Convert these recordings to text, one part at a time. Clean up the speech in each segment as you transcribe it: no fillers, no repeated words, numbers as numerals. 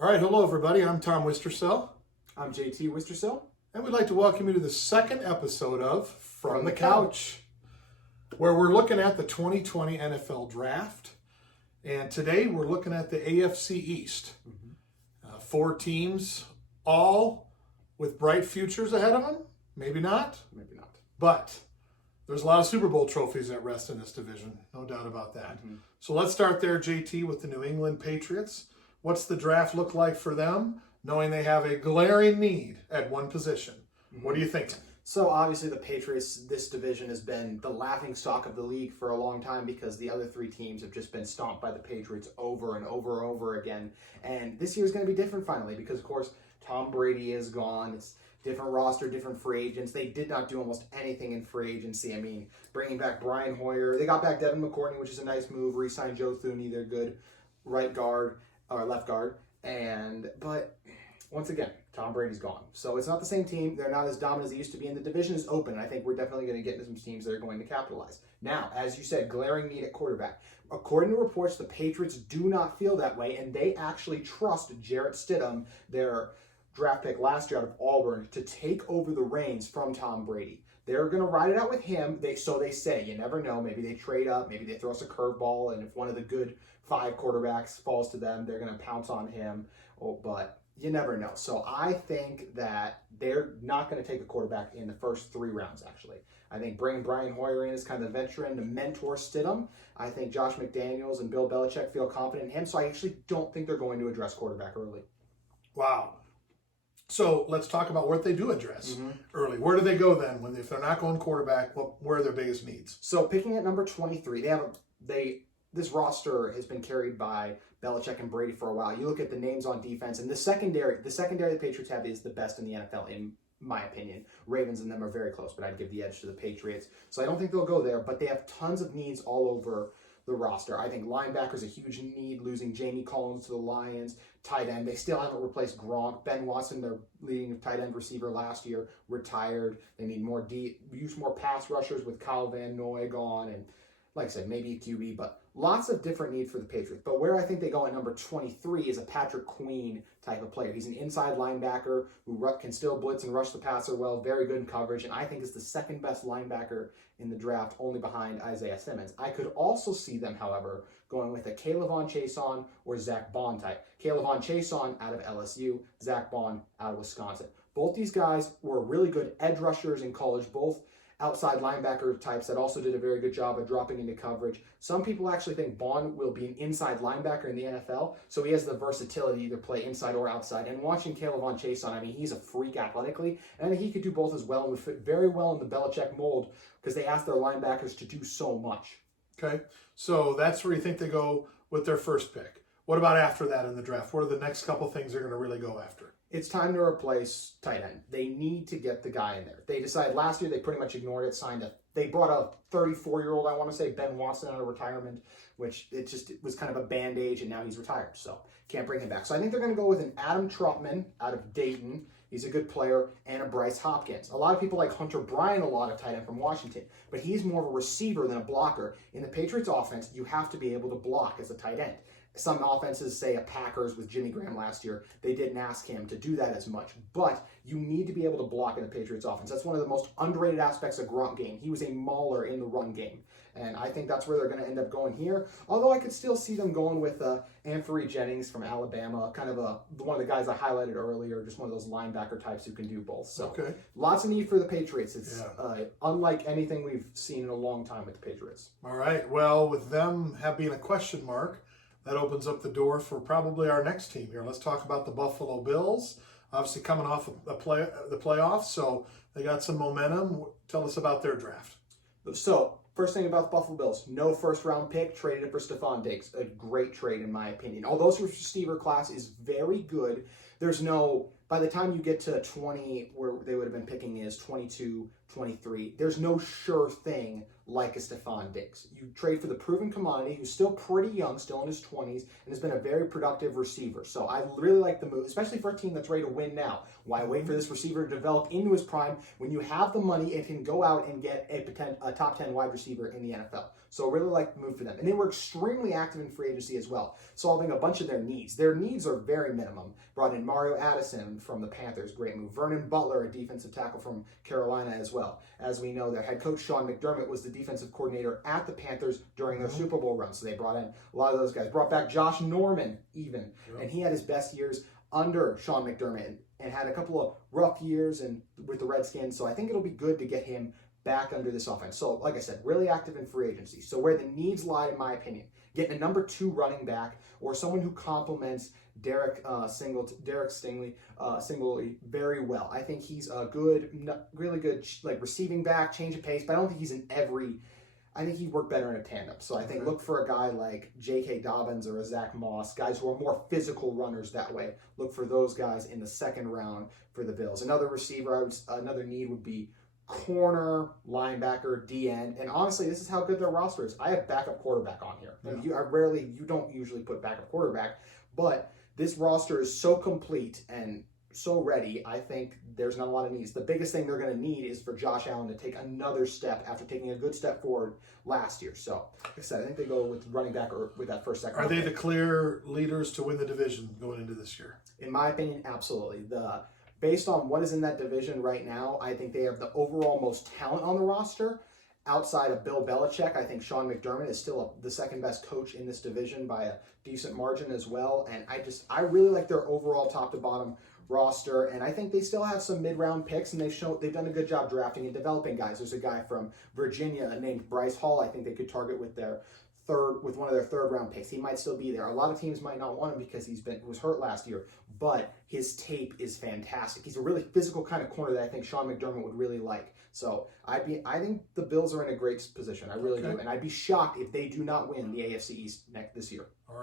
All right, hello everybody. I'm Tom Wistrcill, I'm JT Wistrcill. and we'd like to welcome you to the second episode of From the Couch, where we're looking at the 2020 NFL Draft. And today we're looking at the AFC East. Four teams, all with bright futures ahead of them. Maybe not, Maybe not. but there's a lot of Super Bowl trophies that rest in this division, no doubt about that. So let's start there, JT, with the New England Patriots. What's the draft look like for them, knowing they have a glaring need at one position? What do you think? So obviously the Patriots, this division has been the laughingstock of the league for a long time because the other three teams have just been stomped by the Patriots over and over and over again. And this year is going to be different finally because, of course, Tom Brady is gone. It's different roster, different free agents. They did not do almost anything in free agency. I mean, bringing back Brian Hoyer. They got back Devin McCourtney, which is a nice move. Re-signed Joe Thuney, their good right guard or left guard. But once again, Tom Brady's gone. So it's not the same team. They're not as dominant as they used to be, and the division is open. And I think we're definitely going to get into some teams that are going to capitalize. Now, as you said, glaring need at quarterback. According to reports, the Patriots do not feel that way, and they actually trust Jarrett Stidham, their draft pick last year out of Auburn, to take over the reins from Tom Brady. They're going to ride it out with him. So they say. You never know. Maybe they trade up. Maybe they throw us a curveball, and if one of the good 5 quarterbacks falls to them, they're going to pounce on him. But you never know. So I think that they're not going to take a quarterback in the first 3 rounds, actually. I think bringing Brian Hoyer in as kind of the veteran to mentor Stidham. I think Josh McDaniels and Bill Belichick feel confident in him. So I actually don't think they're going to address quarterback early. Wow. So let's talk about what they do address early. Where do they go then if they're not going quarterback? Where are their biggest needs? So picking at number 23, this roster has been carried by Belichick and Brady for a while. You look at the names on defense, and the secondary the Patriots have is the best in the NFL, in my opinion. Ravens and them are very close, but I'd give the edge to the Patriots. So I don't think they'll go there, but they have tons of needs all over the roster. I think linebacker's a huge need, losing Jamie Collins to the Lions. Tight end, they still haven't replaced Gronk. Ben Watson, their leading tight end receiver last year, retired. They need use more pass rushers with Kyle Van Noy gone, and like I said, maybe a QB, but lots of different need for the Patriots. But where I think they go at number 23 is a Patrick Queen type of player. He's an inside linebacker who can still blitz and rush the passer well, very good in coverage, and I think is the second best linebacker in the draft, only behind Isaiah Simmons. I could also see them, however, going with a Kayvon Chason or Zach Bond type. Kayvon Chason out of LSU, Zach Bond out of Wisconsin. Both these guys were really good edge rushers in college, both outside linebacker types that also did a very good job of dropping into coverage. Some people actually think Bond will be an inside linebacker in the NFL, so he has the versatility to either play inside or outside. And watching Kayvon Chason, I mean, he's a freak athletically, and he could do both as well and would fit very well in the Belichick mold because they ask their linebackers to do so much. Okay, so that's where you think they go with their first pick. What about after that in the draft? What are the next couple things they're going to really go after? It's time to replace tight end. They need to get the guy in there. They decided last year, they pretty much ignored it, they brought a 34-year-old, I want to say, Ben Watson out of retirement, which it was kind of a band-aid, and now he's retired, so can't bring him back. So I think they're going to go with an Adam Trautman out of Dayton. He's a good player, and a Bryce Hopkins. A lot of people like Hunter Bryant, a lot of tight end from Washington, but he's more of a receiver than a blocker. In the Patriots offense, you have to be able to block as a tight end. Some offenses, say a Packers with Jimmy Graham last year, they didn't ask him to do that as much. But you need to be able to block in the Patriots offense. That's one of the most underrated aspects of Gronk game. He was a mauler in the run game. And I think that's where they're going to end up going here. Although I could still see them going with Anthony Jennings from Alabama, kind of one of the guys I highlighted earlier, just one of those linebacker types who can do both. So Lots of need for the Patriots. It's unlike anything we've seen in a long time with the Patriots. All right. Well, with them being a question mark, that opens up the door for probably our next team here. Let's talk about the Buffalo Bills. Obviously coming off the playoffs, so they got some momentum. Tell us about their draft. So, first thing about the Buffalo Bills, no first-round pick, traded it for Stephon Diggs. A great trade, in my opinion. Although his receiver class is very good, by the time you get to 20, where they would have been picking is 22, 23, there's no sure thing like a Stephon Diggs. You trade for the proven commodity, who's still pretty young, still in his 20s, and has been a very productive receiver. So I really like the move, especially for a team that's ready to win now. Why wait for this receiver to develop into his prime when you have the money and can go out and get a top 10 wide receiver in the NFL? So I really like the move for them. And they were extremely active in free agency as well, solving a bunch of their needs. Their needs are very minimum. Brought in Mario Addison from the Panthers, great move. Vernon Butler, a defensive tackle from Carolina as well. As we know, their head coach Sean McDermott was the defensive coordinator at the Panthers during their Super Bowl run. So they brought in a lot of those guys. Brought back Josh Norman even. Yep. And he had his best years under Sean McDermott and had a couple of rough years with the Redskins. So I think it'll be good to get him back under this offense. So like I said, really active in free agency. So where the needs lie, in my opinion, getting a number 2 running back or someone who complements Derek Stingley very well. I think he's a really good like receiving back, change of pace, but I don't think he's I think he'd work better in a tandem. So I think look for a guy like J.K. Dobbins or a Zach Moss, guys who are more physical runners that way. Look for those guys in the second round for the Bills. Another receiver, another need would be corner, linebacker, D-end. And honestly, this is how good their roster is. I have backup quarterback on here. Yeah. You don't usually put backup quarterback, but this roster is so complete and so ready. I think there's not a lot of needs. The biggest thing they're going to need is for Josh Allen to take another step after taking a good step forward last year. So, like I said, I think they go with running back or with that first second. Are they the clear leaders to win the division going into this year? In my opinion, absolutely. Based on what is in that division right now, I think they have the overall most talent on the roster. Outside of Bill Belichick, I think Sean McDermott is still the second best coach in this division by a decent margin as well. And I really like their overall top to bottom roster, and I think they still have some mid-round picks, and they've done a good job drafting and developing guys. There's a guy from Virginia named Bryce Hall. I think they could target with one of their third-round picks. He might still be there. A lot of teams might not want him because was hurt last year, but his tape is fantastic. He's a really physical kind of corner that I think Sean McDermott would really like. So I think the Bills are in a great position. I really do, and I'd be shocked if they do not win the AFC East this year. All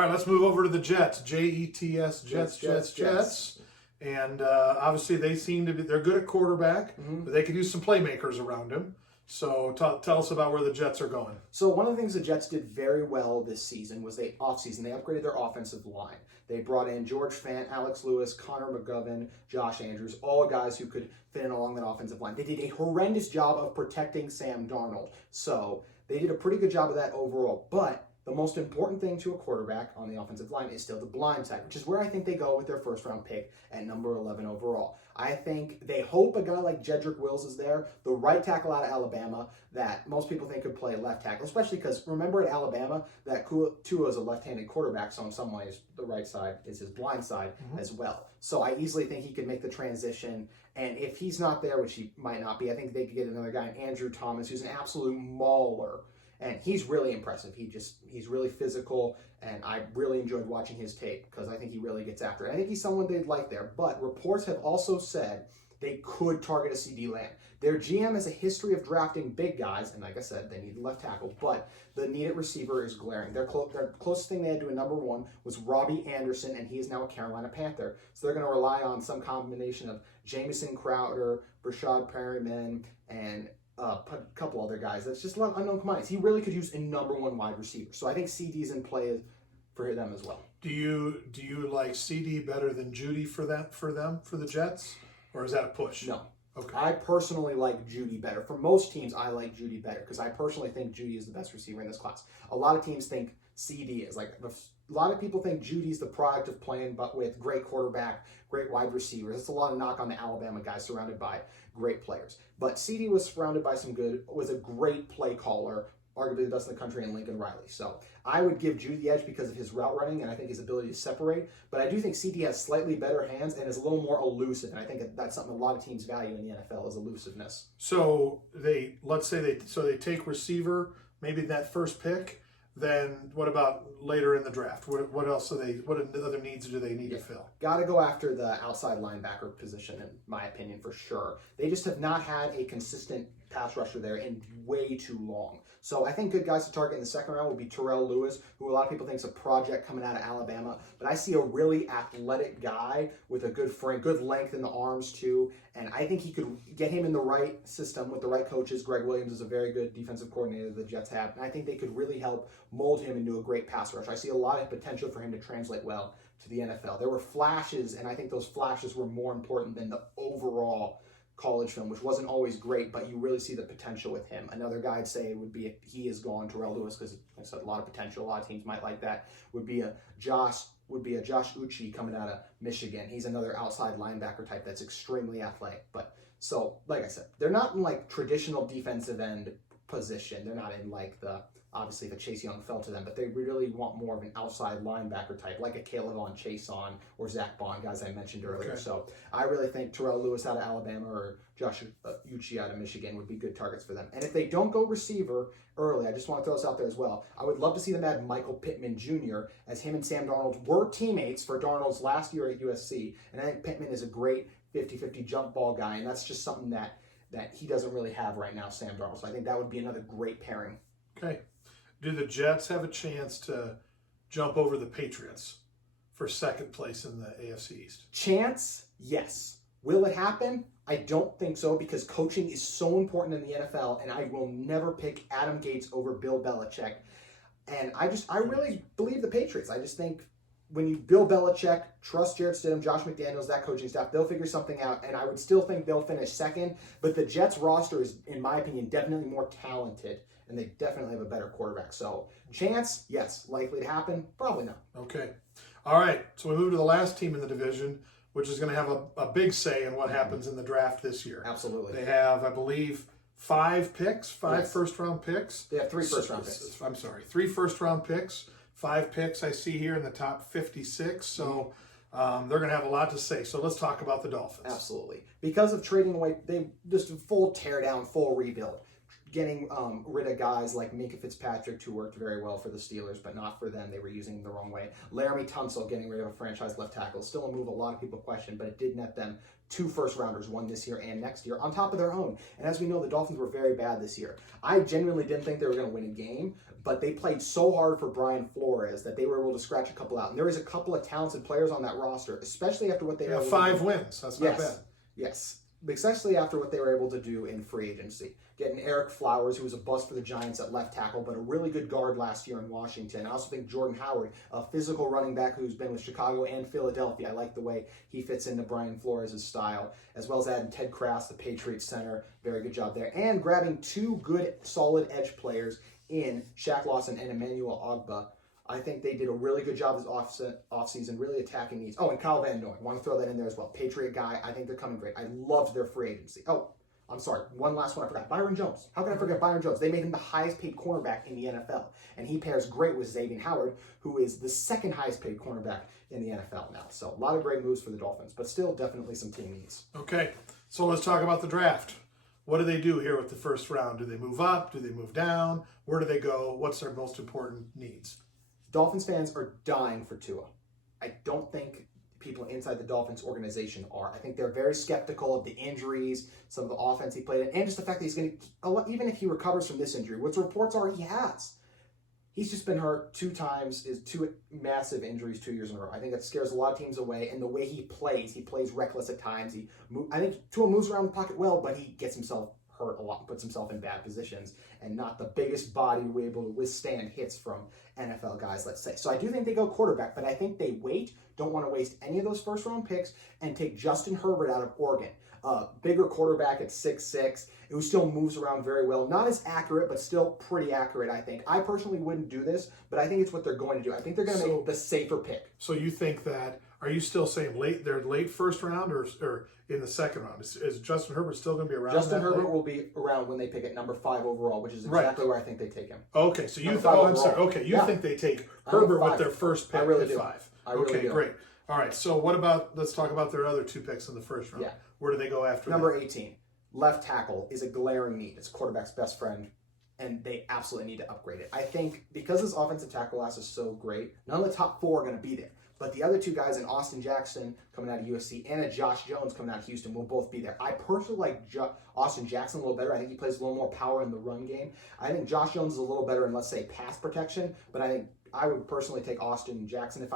right, let's move over to the Jets. Jets, Jets. And obviously they're good at quarterback, but they could use some playmakers around him. So tell us about where the Jets are going. So one of the things the Jets did very well this season was they upgraded their offensive line. They brought in George Fant, Alex Lewis, Connor McGovern, Josh Andrews, all guys who could fit in along that offensive line. They did a horrendous job of protecting Sam Darnold. So they did a pretty good job of that overall. But the most important thing to a quarterback on the offensive line is still the blind side, which is where I think they go with their first-round pick at number 11 overall. I think they hope a guy like Jedrick Wills is there, the right tackle out of Alabama that most people think could play left tackle, especially because remember at Alabama that Tua is a left-handed quarterback, so in some ways the right side is his blind side as well. So I easily think he could make the transition, and if he's not there, which he might not be, I think they could get another guy, Andrew Thomas, who's an absolute mauler. And he's really impressive. He's really physical, and I really enjoyed watching his tape because I think he really gets after it. I think he's someone they'd like there. But reports have also said they could target a CD Lamb. Their GM has a history of drafting big guys, and like I said, they need a left tackle, but the need at receiver is glaring. Their closest thing they had to a number 1 was Robbie Anderson, and he is now a Carolina Panther. So they're going to rely on some combination of Jamison Crowder, Brashad Perryman, and a couple other guys. That's just a lot of unknown commodities. He really could use a number 1 wide receiver. So I think CD's in play for them as well. Do you like CD better than Judy for the Jets, or is that a push? No. Okay. I personally like Judy better. For most teams, I like Judy better because I personally think Judy is the best receiver in this class. A lot of teams think CD is. A lot of people think Judy's the product of playing but with great quarterback, great wide receivers. It's a lot of knock on the Alabama guys surrounded by great players. But CD was surrounded by was a great play caller, arguably the best in the country in Lincoln Riley. So I would give Judy the edge because of his route running and I think his ability to separate. But I do think CD has slightly better hands and is a little more elusive. And I think that's something a lot of teams value in the NFL is elusiveness. So they take receiver, maybe that first pick. Then what about later in the draft? What else what other needs do they need to fill? Got to go after the outside linebacker position, in my opinion, for sure. They just have not had a consistent pass rusher there in way too long. So I think good guys to target in the second round would be Terrell Lewis, who a lot of people think is a project coming out of Alabama. But I see a really athletic guy with a good frame, good length in the arms too. And I think he could get him in the right system with the right coaches. Greg Williams is a very good defensive coordinator the Jets have. And I think they could really help mold him into a great pass rush. I see a lot of potential for him to translate well to the NFL. There were flashes, and I think those flashes were more important than the overall college film, which wasn't always great, but you really see the potential with him. Another guy I'd say would be, if he is gone, Terrell Lewis, because like I said, a lot of potential, a lot of teams might like that, would be a Josh Uche coming out of Michigan. He's another outside linebacker type that's extremely athletic. But so, like I said, they're not in like traditional defensive end position. They're not in like the, obviously if Chase Young fell to them, but they really want more of an outside linebacker type, like a Caleb on Chason or Zach Bond, guys I mentioned earlier. Okay. So I really think Terrell Lewis out of Alabama or Josh Uche out of Michigan would be good targets for them. And if they don't go receiver early, I just want to throw this out there as well. I would love to see them add Michael Pittman Jr., as him and Sam Darnold were teammates for Darnold's last year at USC. And I think Pittman is a great 50-50 jump ball guy, and that's just something that he doesn't really have right now, Sam Darnold. So I think that would be another great pairing. Okay. Do the Jets have a chance to jump over the Patriots for second place in the AFC East? Chance, yes. Will it happen? I don't think so, because coaching is so important in the NFL, and I will never pick Adam Gates over Bill Belichick. And I really believe the Patriots. I just think when you Bill Belichick, trust Jarrett Stidham, Josh McDaniels, that coaching staff, they'll figure something out, and I would still think they'll finish second. But the Jets roster is, in my opinion, definitely more talented, and they definitely have a better quarterback. So chance, yes. Likely to happen? Probably not. Okay. All right. So we move to the last team in the division, which is going to have a big say in what happens in the draft this year. Absolutely. They have, I believe, five Yes. first-round picks. They have 3 first-round picks. I'm sorry, 3 first-round picks. 5 picks I see here in the top 56. So they're going to have a lot to say. So let's talk about the Dolphins. Absolutely. Because of trading away, they just a full teardown, full rebuild. Getting rid of guys like Minka Fitzpatrick, who worked very well for the Steelers, but not for them. They were using him the wrong way. Laramie Tunsil getting rid of a franchise left tackle. Still a move a lot of people question, but it did net them 2 first-rounders, one this year and next year, on top of their own. And as we know, the Dolphins were very bad this year. I genuinely didn't think they were going to win a game, but they played so hard for Brian Flores that they were able to scratch a couple out. And there is a couple of talented players on that roster, especially after what they have 5 wins. That's not bad. Yes. Especially after what they were able to do in free agency. Getting Eric Flowers, who was a bust for the Giants at left tackle, but a really good guard last year in Washington. I also think Jordan Howard, a physical running back who's been with Chicago and Philadelphia. I like the way he fits into Brian Flores' style, as well as adding Ted Kraft, the Patriots center. Very good job there. And grabbing 2 good, solid edge players in Shaq Lawson and Emmanuel Ogbah. I think they did a really good job this offseason, really attacking needs. Oh, and Kyle Van Noy. Want to throw that in there as well. Patriot guy. I think they're coming great. I loved their free agency. Oh, I'm sorry. One last one I forgot. Byron Jones. How can I forget Byron Jones? They made him the highest paid cornerback in the NFL. And he pairs great with Xavier Howard, who is the second highest paid cornerback in the NFL now. So a lot of great moves for the Dolphins, but still definitely some team needs. Okay, so let's talk about the draft. What do they do here with the first round? Do they move up? Do they move down? Where do they go? What's their most important needs? Dolphins fans are dying for Tua. I don't think people inside the Dolphins organization are. I think they're very skeptical of the injuries, some of the offense he played in, and just the fact that he's going to, even if he recovers from this injury, which reports are he has. He's just been hurt 2 times, is 2 massive injuries 2 years in a row. I think that scares a lot of teams away, and the way he plays reckless at times. I think Tua moves around the pocket well, but he gets himself hurt a lot and puts himself in bad positions, and not the biggest body to be able to withstand hits from NFL guys, let's say. So I do think they go quarterback, but I think they don't want to waste any of those first-round picks, and take Justin Herbert out of Oregon. Bigger quarterback at 6'6", who still moves around very well. Not as accurate, but still pretty accurate, I think. I personally wouldn't do this, but I think it's what they're going to do. I think they're going to make the safer pick. So you think that, are you still saying they're late first round or in the second round? Is Justin Herbert still going to be around? Justin Herbert will be around when they pick at number 5 overall, which is exactly where I think they take him. Okay, so you thought, I'm sorry. Okay, you think they take Herbert with their first pick I really at do. 5. I really do. Great. All right, so let's talk about their other 2 picks in the first round. Yeah. Where do they go after Number 18, left tackle, is a glaring need. It's quarterback's best friend, and they absolutely need to upgrade it. I think because this offensive tackle class is so great, none of the top 4 are going to be there. But the other 2 guys, in Austin Jackson coming out of USC and a Josh Jones coming out of Houston, will both be there. I personally like Austin Jackson a little better. I think he plays a little more power in the run game. I think Josh Jones is a little better in, let's say, pass protection. But I think I would personally take Austin Jackson if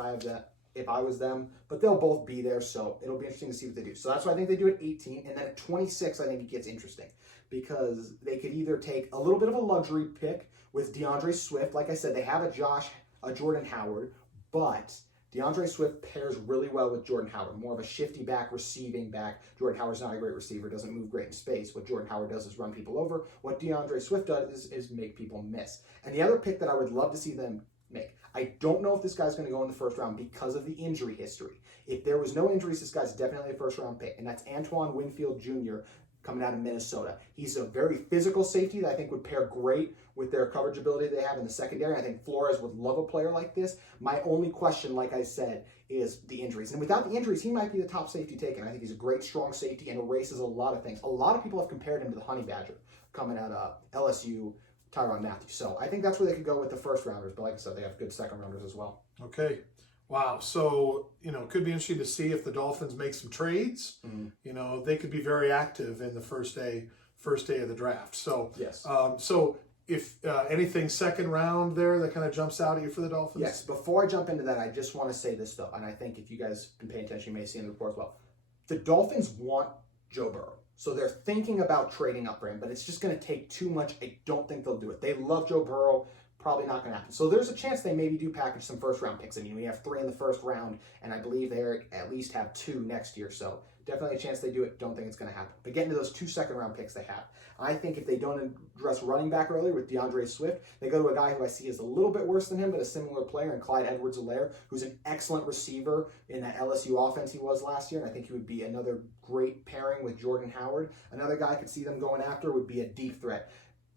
I was them, but they'll both be there, so it'll be interesting to see what they do. So that's why I think they do at 18, and then at 26, I think it gets interesting, because they could either take a little bit of a luxury pick with DeAndre Swift. Like I said, they have a Jordan Howard, but DeAndre Swift pairs really well with Jordan Howard, more of a shifty back, receiving back. Jordan Howard's not a great receiver, doesn't move great in space. What Jordan Howard does is run people over. What DeAndre Swift does is make people miss. And the other pick that I would love to see them make, I don't know if this guy's going to go in the first round because of the injury history. If there was no injuries, this guy's definitely a first-round pick, and that's Antoine Winfield Jr., coming out of Minnesota. He's a very physical safety that I think would pair great with their coverage ability they have in the secondary. I think Flores would love a player like this. My only question, like I said, is the injuries. And without the injuries, he might be the top safety taken. I think he's a great, strong safety and erases a lot of things. A lot of people have compared him to the Honey Badger coming out of LSU, Tyrann Mathieu. So I think that's where they could go with the first rounders. But like I said, they have good second rounders as well. Okay. Wow. So, it could be interesting to see if the Dolphins make some trades. Mm-hmm. They could be very active in the first day of the draft. So, yes. So if anything second round there that kind of jumps out at you for the Dolphins? Yes. Before I jump into that, I just want to say this, though, and I think if you guys been paying attention, you may see in the report as well. The Dolphins want Joe Burrow. So they're thinking about trading up for him, but it's just going to take too much. I don't think they'll do it. They love Joe Burrow. Probably not going to happen. So there's a chance they maybe do package some first-round picks. I mean, we have 3 in the first round, and I believe they at least have 2 next year. So definitely a chance they do it. Don't think it's going to happen. But getting to those 2 second-round picks they have, I think if they don't address running back earlier with DeAndre Swift, they go to a guy who I see is a little bit worse than him, but a similar player, in Clyde Edwards-Helaire, who's an excellent receiver in that LSU offense he was last year, and I think he would be another great pairing with Jordan Howard. Another guy I could see them going after would be a deep threat.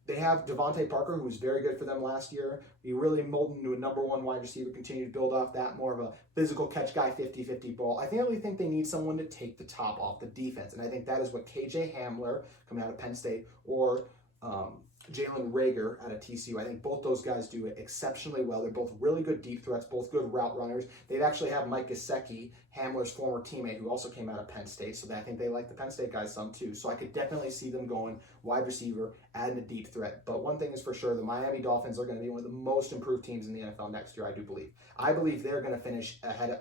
They have Devontae Parker, who was very good for them last year. He really molded into a number 1 wide receiver, continue to build off that, more of a physical catch guy, 50-50 ball. I really think they need someone to take the top off the defense, and I think that is what KJ Hamler, coming out of Penn State, or Jalen Reagor out of TCU. I think both those guys do it exceptionally well. They're both really good deep threats, both good route runners. They'd actually have Mike Gesicki, Hamler's former teammate, who also came out of Penn State, so I think they like the Penn State guys some too. So I could definitely see them going wide receiver, adding a deep threat. But one thing is for sure, the Miami Dolphins are going to be one of the most improved teams in the NFL next year, I do believe. I believe they're going to finish ahead.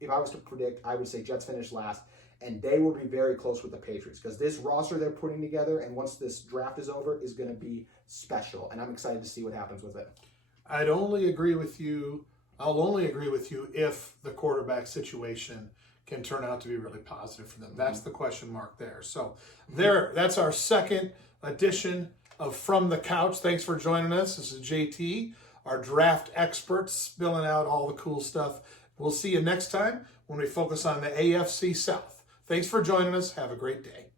If I was to predict, I would say Jets finish last, and they will be very close with the Patriots because this roster they're putting together, and once this draft is over, is going to be special, and I'm excited to see what happens with it. I'll only agree with you if the quarterback situation can turn out to be really positive for them. That's the question mark there. So that's our second edition of From the Couch. Thanks for joining us. This is JT, our draft expert, spilling out all the cool stuff. We'll see you next time when we focus on the AFC South. Thanks for joining us. Have a great day.